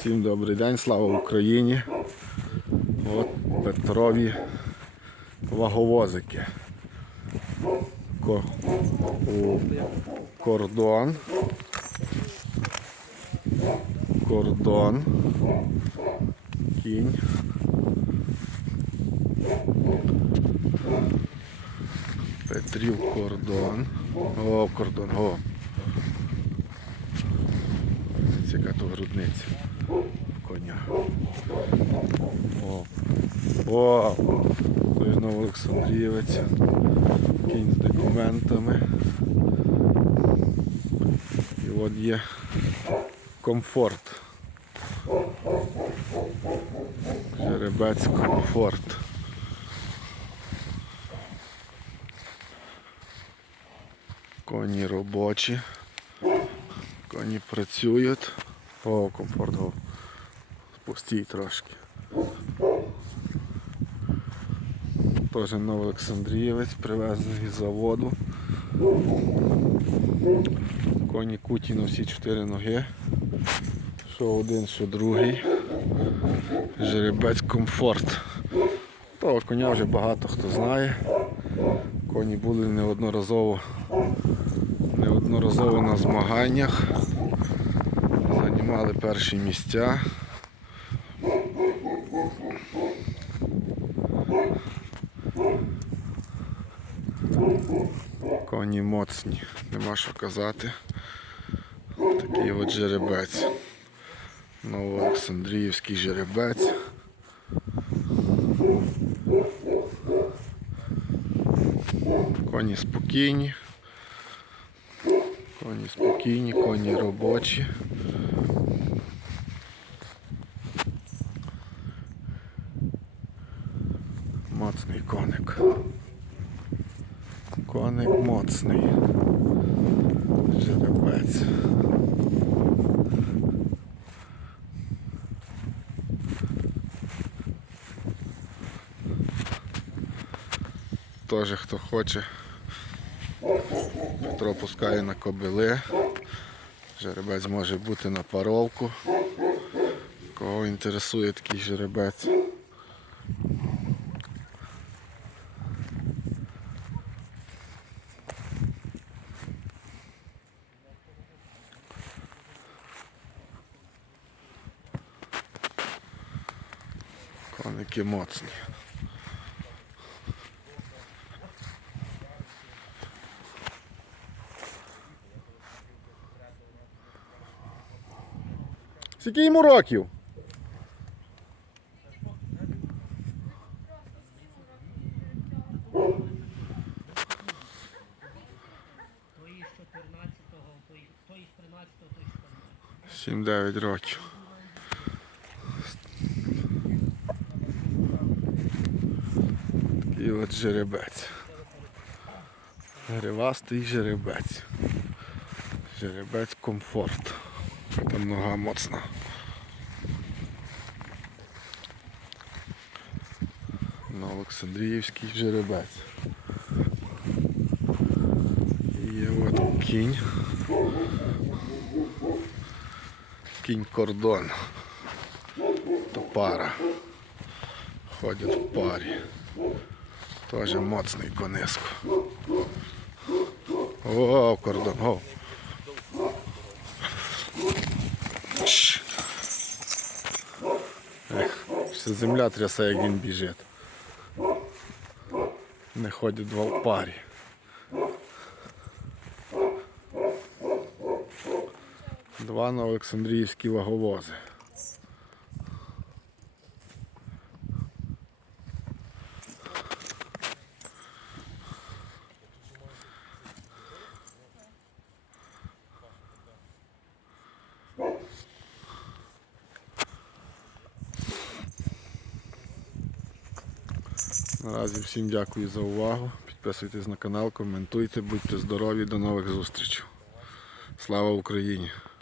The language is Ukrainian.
Всім добрий день, слава Україні. От Петрові ваговозики. Ко- Кордон. Кордон. Кінь. Петрів кордон. О, кордон, о. Це яка то грудниця. Коня. О. О! Той знову Олександрівець. Кінь з документами. І от є комфорт. Жеребець комфорт. Коні робочі. Коні працюють. О, комфорт. О. Пустій трошки. Теж Новоолександрієвець привезли із заводу. Коні куті на всі чотири ноги. Що один, що другий. Жеребець комфорт. Того коня вже багато хто знає. Коні були неодноразово неодноразово на змаганнях. Займали перші місця. Коні моцні, нема що казати. Такий от жеребець. Новоолександріївський жеребець. Коні спокійні. Коні спокійні, коні робочі. Моцний коник. Коник моцний. Жеребець. Теж хто хоче. Петро пускає на кобили. Жеребець може бути на паровку. Кого інтересує такий жеребець. Коники моцні. Скільки йому років? Твої з 14-го, той той з 13-го, той з 14-го. 7-9 років. Такий от жеребець. Гривастий жеребець. Жеребець комфорт. Там нога моцна. Новоолександріївський жеребець. І от кінь. Кінь кордон. То пара. Ходять в парі. Теж моцний кониско. О, кордон, о. Ех, ще земля трясе, як він біжить. Не ходять два в парі. Два на Олександріївські ваговози. Наразі всім дякую за увагу. Підписуйтесь на канал, коментуйте, будьте здорові, до нових зустрічей. Слава Україні!